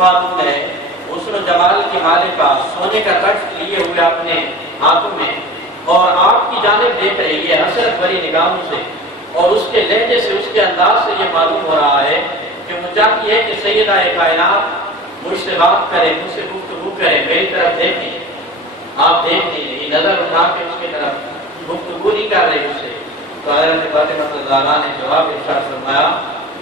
خاتون ہے، حسن و جمال کی مالکہ، سونے کا تخت لیے ہوئے اپنے ہاتھوں میں، اور آپ کی جانب دیکھ رہی ہے حسرت بھری نگاہوں سے، اور اس کے لہجے سے، اس کے انداز سے یہ معلوم ہو رہا ہے کہ وہ چاہتی ہے کہ سیدہ کائنات مجھ سے بات کرے، مجھ سے گفتگو کرے، میری طرف دیکھیں۔ آپ دیکھ لیجیے، نظر اٹھا کے اس کی طرف گفتگو نہیں کر رہے اس سے۔ تو حضرت فاطمہ الزہرا نے جواب ارشاد فرمایا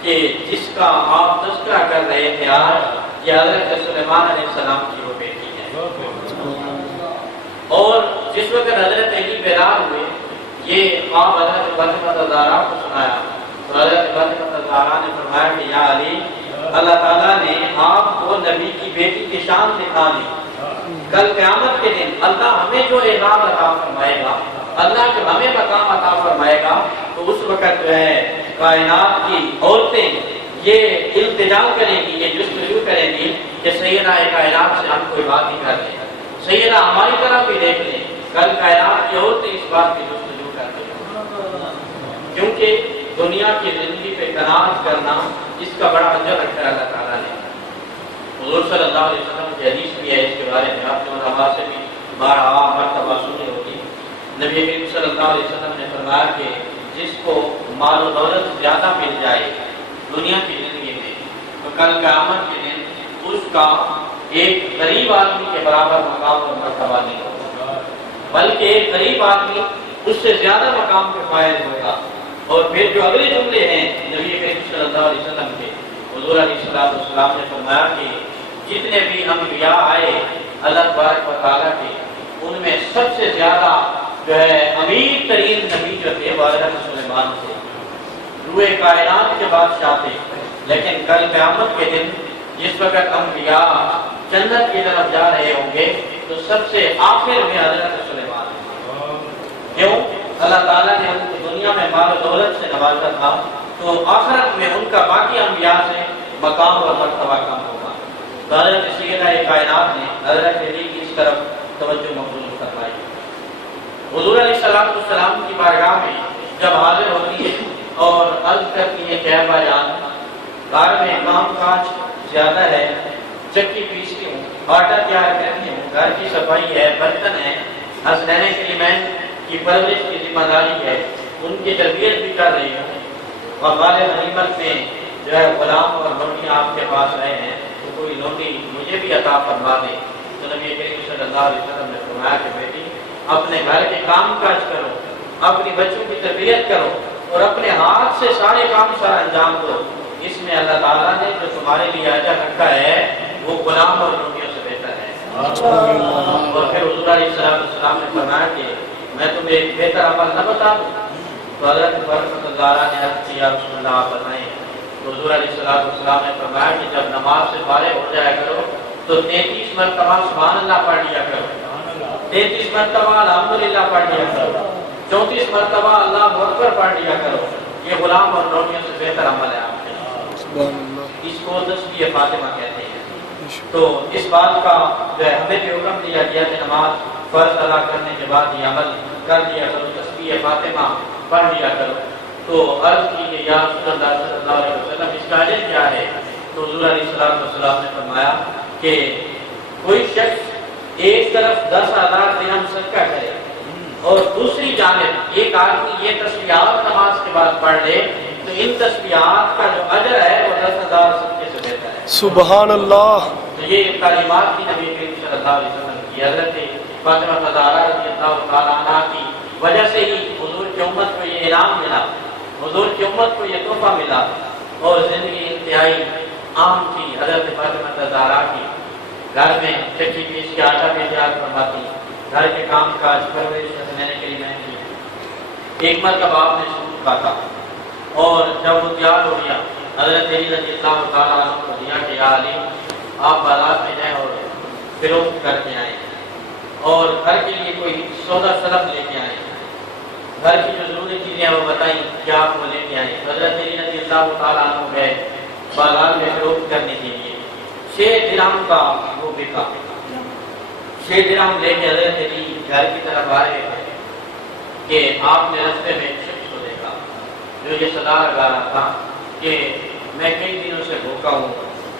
کہ جس کا آپ تذکرہ کر رہے تھے آج، یہ حضرت سلیمان علیہ السلام کی وہ بیٹی ہے۔ اور جس وقت حضرت علی بیدار ہوئے، یہ آپ حضرت فاطمہ الزہرا کو سنایا، تو حضرت فاطمہ الزہرا نے فرمایا کہ یا علی، اللہ تعالیٰ نے آپ کو نبی کی بیٹی کی شان دکھا دی۔ کل قیامت کے دن اللہ ہمیں جو اعزاز عطا فرمائے گا، اللہ جو ہمیں مقام عطا فرمائے گا، تو اس وقت جو ہے کائنات کی عورتیں یہ التجا کریں گی، یہ جستجو کریں گی کہ سیدہ کائنات سے ہم کوئی بات ہی کر لیں، سیدہ ہماری طرح بھی دیکھ لیں۔ کل کائنات کی عورتیں اس بات کی جستجو کر دیں، کیونکہ دنیا کی زندگی پہ قناعت کرنا، اس کا بڑا اجر رکھا ہے اللہ تعالیٰ نے۔ حضور صلی اللہ علیہ وسلم کی حدیث بھی ہے اس کے بارے میں، آپ نے علماء سے بھی بارہا مرتبہ سنی ہوگی۔ نبی کریم صلی اللہ علیہ وسلم نے فرمایا کہ جس کو مال و دولت زیادہ مل جائے دنیا کی زندگی میں، تو کل قیامت کے دن اس کا ایک غریب آدمی کے برابر مقام اور مرتبہ نہیں ہوگا، بلکہ ایک غریب آدمی اس سے زیادہ مقام پہ فائز ہوگا۔ اور پھر جو اگلے جملے ہیں نبی کریم صلی اللہ علیہ وسلم کے، حضور علیہ السلام نے فرمایا کہ جتنے بھی انبیاء آئے اللہ تبارک و تعالیٰ کے، ان میں سب سے زیادہ جو ہے امیر ترین نبی جو تھے وہ حضرت سلیمان تھے، روئے کائنات کے بادشاہ تھے۔ لیکن کل قیامت کے دن جس وقت انبیاء جنت کی طرف جا رہے ہوں گے، تو سب سے آخر میں حضرت سلیمان ہے۔ کیوں؟ اللہ تعالیٰ نے ان کو دنیا میں مال و دولت سے نوازا تھا، تو آخرت میں ان کا باقی انبیاء سے مقام اور مرتبہ کم ہوگا۔ تو حضرت سیدہ کائنات نے حضرت علی کی اس طرف توجہ مبذول فرمائی۔ حضور علیہ السلام کی بارگاہ میں جب حاضر ہوتی ہے اور عرض کرتی ہے کہ اے بھائیان، گھر میں کام کاج زیادہ ہے، چکی پیستی ہوں، آٹا تیار کرتی ہوں، گھر کی صفائی ہے، برتن ہے، حسنین کریمین کی پرورش کی ذمہ داری ہے، ان کی تربیت بھی کر رہی ہوں، اور والے غنیمت میں جو ہے غلام اور لوٹیاں آپ کے پاس آئے ہیں، تو کوئی لوٹی مجھے بھی عطا فرما دے۔ تو نبی کریم صلی اللہ علیہ وسلم نے فرمایا کہ بیٹی، اپنے گھر کے کام کاج کرو، اپنی بچوں کی تربیت کرو، اور اپنے ہاتھ سے سارے کام سارا انجام دو۔ اس میں اللہ تعالیٰ نے جو تمہارے لیے اجر رکھا ہے وہ غلام اور لوٹیوں سے بہتر ہے۔ اور پھر حضور علیہ السلام نے فرمایا کہ میں تمہیں ایک بہتر عمل نہ بتا دوں؟ تو حضرت فاطمہ الزہرا نے عرض کیا رسول اللہ آپ بتائیں۔ تو حضور علیہ السلام نے فرمایا کہ جب نماز سے فارغ ہو جایا کرو تو 33 مرتبہ سبحان اللہ پڑھ لیا کرو، 33 مرتبہ الحمدللہ پڑھ لیا کرو، 34 مرتبہ اللہ اکبر پڑھ لیا کرو۔ یہ غلام اور لوٹیوں سے بہتر عمل ہے آپ کے۔ اس کو تسبیح فاطمہ کہتے ہیں۔ تو اس بات کا جو ہے ہمیں بھی حکم دیا گیا کہ نماز فرض ادا کرنے کے بعد یہ عمل کر لیا کرو، تسبیح فاطمہ پڑھ لیا کرو۔ تو عرض کی کہ یا رسول اللہ صلی اللہ علیہ وسلم اس کا اجر کیا ہے؟ تو حضور علیہ السلام نے فرمایا کہ کوئی شخص ایک طرف 10,000 درہم صدقہ کرے اور دوسری جانب ایک آدمی یہ تسبیحات نماز کے بعد پڑھ لے، تو ان تسبیحات کا جو اجر ہے وہ 10,000 صدقے سے بہتر ہے۔ سبحان اللہ۔ تو یہ تعلیمات کی نبی کریم صلی اللہ علیہ وسلم کی حضرت فاطمہ الزہرا رضی اللہ تعالیٰ عنہ کی وجہ سے ہی حضور کی امت کو یہ انعام ملا، حضور کی امت کو یہ تحفہ ملا، اور زندگی انتہائی عام تھی حضرت فاطمہ الزہرا کی۔ گھر میں چکی پیس کے آٹا بھی تیار فرماتی، گھر کے کام کاج پرورش حسنین کریمین کی۔ ایک مرتبہ آپ نے سوٹ کاٹا، اور جب وہ تیار ہو گیا حضرت علی رضی اللہ تعالیٰ عنہ کو دیا کہ یا علی آپ بازار میں جائیں اور فروخت کر کے آئیں، اور گھر کے لیے کوئی سودا سلب لے کے آئیں، گھر کی جو ضروری چیزیں ہیں وہ بتائیں کہ آپ وہ لے کے آئیں۔ حضرت علی رضی اللہ تعالیٰ عنہ گئے بازار میں فروخت کرنے کے لیے، 6 درہم کا وہ بکا، 6 درہم لے کے حضرت علی گھر کی طرف آ رہے تھے کہ آپ نے رستے میں ایک شخص کو دیکھا جو یہ صدا لگا رہا تھا کہ میں کئی دنوں سے بھوکا ہوں،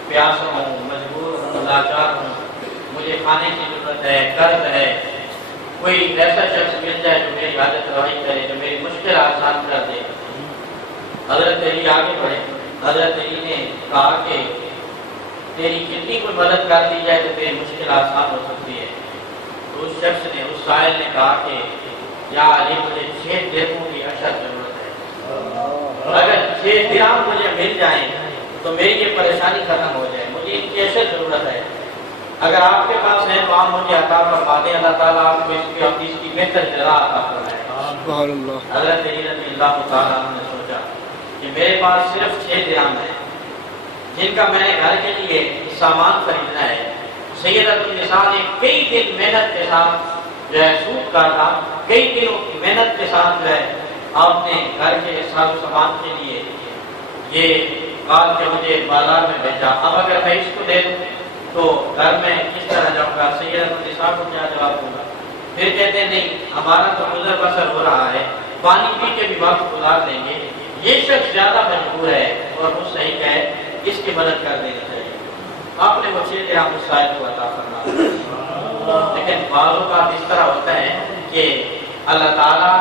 پیاسا ہوں، مجبور لاچار ہوں، مجھے کھانے کی ضرورت ہے، قرض ہے، کوئی ایسا شخص مل جائے جو میری حاجت روائی کرے، جو میری مشکل آسان کر دے۔ حضرت علی آگے بڑھے، حضرت علی نے کہا کہ تیری کتنی کوئی مدد کر دی جائے تو تیری مشکل آسان ہو سکتی ہے۔ تو اس شخص نے، اس سائل نے کہا کہ یا علی مجھے 6 درہموں کی اشد ضرورت ہے، اگر 6 درہم مجھے مل جائیں تو میری یہ پریشانی ختم ہو جائے، مجھے ان کی اشد ضرورت ہے۔ اگر آپ کے پاس ہے تو آپ مجھے عطا فرما دیں، اللہ تعالیٰ آپ کو اس کی بہتر جزا عطا فرمائے۔ حضرت علی رضی اللہ تعالیٰ عنہ نے سوچا کہ میرے پاس صرف 6 درہم ہیں جن کا میں نے گھر کے لیے سامان خریدنا ہے۔ سیدۃ النساء نے کئی دن محنت کے ساتھ جو ہے سوٹ کاٹا، کئی دنوں کی محنت کے ساتھ جو ہے آپ نے گھر کے ساز و سامان کے لیے یہ بات کہ مجھے بازار میں بھیجا، اب اگر میں اس کو دے دوں تو گھر میں کس طرح جاؤں گا، سیدۃ النساء کو کیا جواب دوں گا؟ پھر کہتے ہیں نہیں، ہمارا تو گزر بسر ہو رہا ہے، پانی پی کے بھی وقت گزار لیں گے، یہ شخص زیادہ مجبور ہے اور وہ صحیح ہے، اس کی مدد کر دینی چاہیے۔ آپ نے وہ 6 درہم اس سائل کو عطا فرمایا۔ لیکن بعض اوقات اس طرح ہوتا ہے کہ اللہ تعالیٰ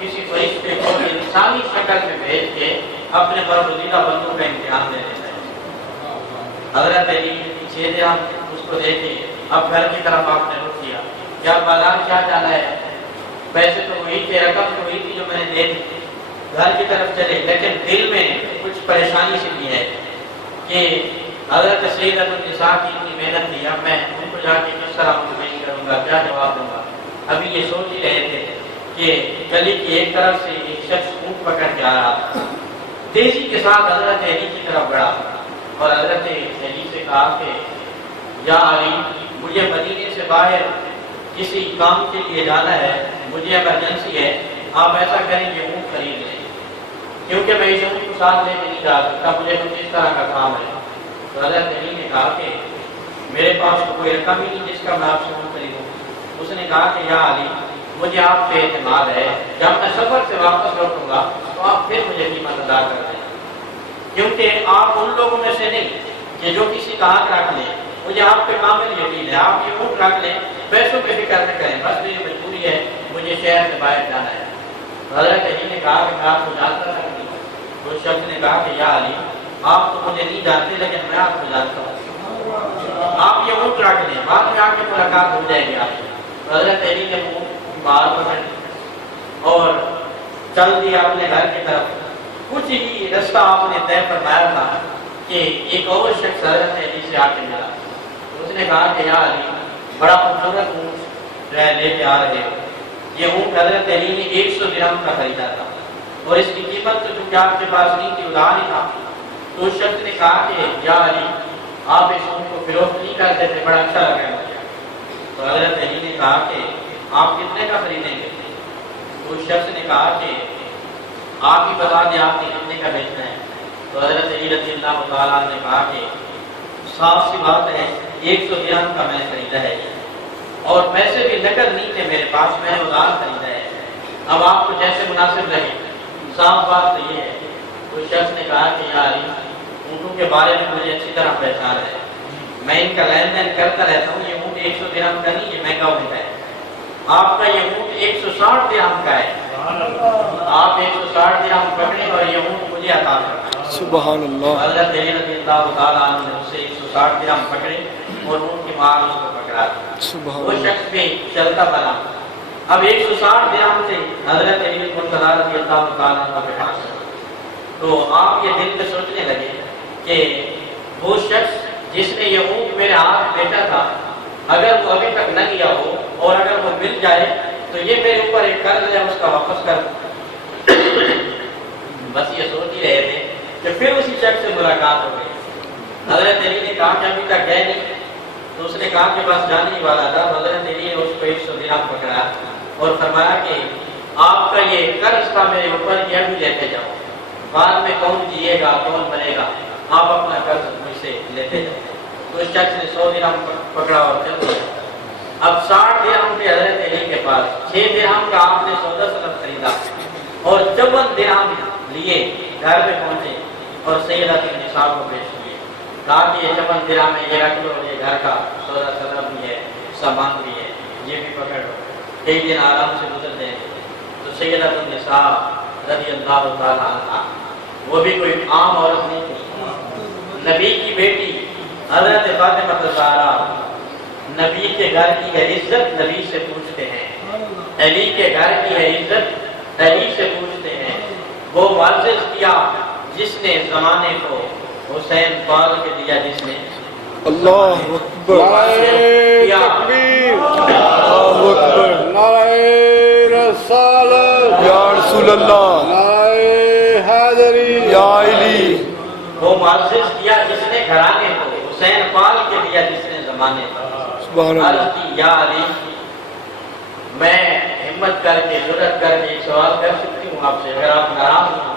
کسی فرشتے کو انسانی شکل میں بھیج کے اپنے برگزیدہ بندوں کا امتحان دے دیتا ہے۔ حضرت علی 6 درہم اس کو دے کے اب گھر کی طرف آپ نے رخ کیا، کیا بازار کیا جانا ہے؟ پیسے تو وہی تھے، رقم تو وہی تھی جو میں نے دے دی، گھر کی طرف چلے، لیکن دل میں کچھ پریشانی سی بھی ہے کہ حضرت سیدۃ النساء کی اتنی محنت تھی، اب میں ان کو جا کے کس طرح مطمئن کروں گا، کیا جواب دوں گا؟ ابھی یہ سوچ ہی رہے تھے کہ گلی کی ایک طرف سے ایک شخص اونٹ پکڑ کے آ رہا تھا، تیزی کے ساتھ حضرت علی کی طرف بڑھا اور حضرت علی سے کہا کہ یا علی مجھے مدینے سے باہر کسی کام کے لیے جانا ہے، مجھے ایمرجنسی ہے، آپ ایسا کریں کہ اونٹ خرید لیں، کیونکہ میں اس اونٹ کو ساتھ لے کے نہیں جا سکتا، مجھے کچھ اس طرح کا کام ہے۔ تو حضرت علی نے کہا کہ میرے پاس تو کوئی رقم ہی نہیں جس کا میں آپ سے اونٹ خریدوں۔ اس نے کہا کہ یا علی مجھے آپ پہ اعتماد ہے، جب میں سفر سے واپس لوٹوں گا تو آپ پھر مجھے قیمت ادا کر دیں، کیونکہ آپ ان لوگوں میں سے نہیں کہ جو کسی کا حق رکھ لیں، مجھے آپ پہ کامل یقین ہے، آپ یہ اونٹ رکھ لیں، پیسوں کی فکر نہ کریں، بس میری مجبوری ہے، مجھے شہر سے باہر جانا ہے۔ حضرت علی نے کہا کہ میں آپ کو جانتا تھا نہیں، تو شخص نے کہا کہ یا علی آپ تو مجھے نہیں جانتے لیکن میں آپ کو جانتا ہوں، آپ یہ اونٹ رکھ لیں، بعد میں آ کے ملاقات ہو جائے گی آپ سے۔ حضرت علی نے اونٹ کی بال پکڑ اور چل دیا اپنے گھر کی طرف۔ کچھ ہی رستہ آپ نے طے فرمایا تھا کہ ایک اور شخص حضرت علی سے آ کے ملا، اس نے کہا کہ یا علی بڑا خوبصورت اونٹ جو ہے لے کے آ رہے ہو، یہ اونٹ حضرت علی نے 100 درہم کا خریدا تھا اور اس کی قیمت تو چونکہ آپ کے پاس نہیں تھی ادھار ہی تھا۔ تو اس شخص نے کہا کہ یا علی آپ اس اونٹ کو فروخت نہیں کرتے تھے، بڑا اچھا لگا مجھے۔ تو حضرت علی نے کہا کہ آپ کتنے کا خریدیں گے؟ تو اس شخص نے کہا کہ آپ ہی بتا دیں آپ نے کتنے کا بیچنا ہے۔ تو حضرت علی رضی اللہ تعالیٰ نے کہا کہ صاف سی بات ہے 100 درہم کا میں نے خریدا ہے اور پیسے بھی نقد نہیں تھے میرے پاس، میں نے ادھار خریدا ہے، اب آپ کو جیسے مناسب لگے، صاف بات تو یہ ہے۔ تو شخص نے کہا کہ یا علی اونٹوں کے بارے میں مجھے اچھی طرح پہچان ہے، میں ان کا لین دین کرتا رہتا ہوں، یہ اونٹ 100 درہم کا نہیں، یہ مہنگا اونٹ ہے، آپ کا یہ اونٹ 160 درہم کا ہے، آپ 160 درہم پکڑیں اور یہ اونٹ مجھے عطا کریں۔ سبحان اللہ۔ حضرت علی رضی اللہ تعالیٰ عنہ نے اسے 160 درہم پکڑے اور اونٹ کی مال اس کو پکڑا دیا، وہ شخص بھی چلتا بنا۔ اب 160 درہم سے حضرت علی رضی اللہ تعالیٰ عنہ کے پاس، تو آپ یہ دل میں سوچنے لگے کہ وہ شخص جس نے یہ اونٹ میرے ہاتھ بیچا تھا، اگر وہ ابھی تک نہ لیا ہو اور اگر وہ مل جائے تو یہ میرے اوپر ایک قرض ہے، اس کا واپس کر بس یہ سوچ ہی رہے تھے کہ پھر اسی شخص سے ملاقات ہو گئی۔ حضرت علی نے کہا کہ ابھی تک گئے نہیں، تو اس نے کہا کہ بس جانے ہی والا تھا۔ حضرت علی نے اس کو 100 درہم پکڑا اور فرمایا کہ آپ کا یہ قرض تھا میرے اوپر، یہ ابھی لیتے جاؤ، بعد میں کون جیے گا کون بنے گا، آپ اپنا قرض مجھ سے لیتے جاؤ۔ تو اس شخص نے 100 درہم پکڑا اور چل دیا۔ اب 60 درہم تھے حضرت علی کے پاس، 6 درہم کا آپ نے سودا سلب خریدا اور 54 درہم لیے گھر پہ پہنچے اور سیدۃ النساء کو پیش کیے۔ کہا کہ یہ 54 درہم ہے، یہ رکھ لو، یہ گھر کا سودا سدا بھی ہے، سامان بھی ہے، یہ بھی پکڑ لو، ایک دن آرام سے گزر دیں گے۔ تو سیدۃ النساء رضی اللہ تعالیٰ عنہا، وہ بھی کوئی عام عورت نہیں تھی، نبی کی بیٹی حضرت فاطمہ الزہرا، نبی کے گھر کی ہے عزت نبی سے پوچھتے ہیں، علی کے گھر کی ہے عزت علی سے پوچھتے ہیں۔ وہ معزز کیا جس نے زمانے کو حسین پال کے دیا، جس نے اللہ اکبر، نعرہ تکبیر، اللہ اکبر، نعرہ رسالت یا رسول اللہ، نعرہ حیدری یا علی۔ وہ معزز کیا جس نے گھرانے کو حسین پال کے دیا، جس نے زمانے کو عرض کی یا علی، میں ہمت کر کے جرأت کر کے ایک سوال کر سکتی ہوں آپ سے، اگر آپ ناراض ہوں،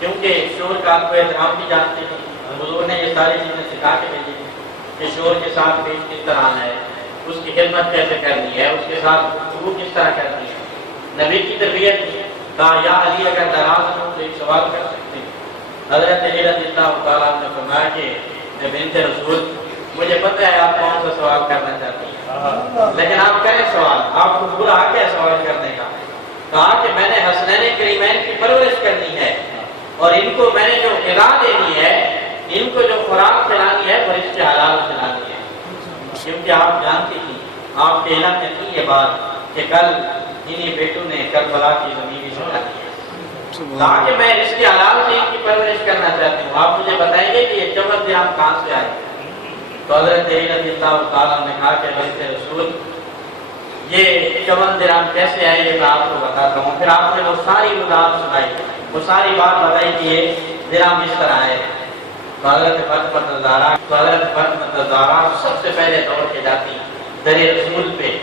کیونکہ شور کا آپ کو احترام بھی جانتے ہیں، حضور نے یہ ساری چیزیں سکھا کے بھیجی کہ شور کے ساتھ پیش کس طرح آنا ہے، اس کی خدمت کیسے کرنی ہے، اس کے ساتھ گفتگو کس طرح کرنی ہے، نبی کی تربیت۔ کہا یا علی اگر ناراض ہوں تو ایک سوال کر سکتے ہیں۔ حضرت علی رضی اللہ تعالیٰ نے فرمایا کہ میں بنت رسول، مجھے پتہ ہے آپ کون سا سوال کرنا چاہتی ہیں، لیکن آپ کریں سوال، آپ کو برا حق ہے سوال کرنے کا۔ کہا کہ میں نے حسنین کریمین کی پرورش کرنی ہے، اور ان کو میں نے جو غذا دینی ہے، ان کو جو خوراک کھلانی ہے وہ رزق حلال کھلانی ہے، کیونکہ آپ جانتی تھی، آپ کے علم میں تھی یہ بات کہ کل انہی بیٹوں نے کربلا کی زمین بھی سکھانی ہے۔ کہا کہ میں رزق حلال سے ان کی پرورش کرنا چاہتی ہوں، آپ مجھے بتائیں گے کہ یہ 54 درہم کہاں سے آئے؟ تو حضرت علی رضی اللہ تعالیٰ نے کہا کہ بنت رسول، یہ 54 درہم کیسے آئے یہ میں آپ کو بتاتا ہوں۔ پھر آپ نے وہ ساری وضاحت سنائی، وہ ساری بات بتائی کہ یہ درہم اس طرح آئے۔ تو حضرت فاطمہ الزہرا سب سے پہلے دوڑ کے جاتی در رسول پہ،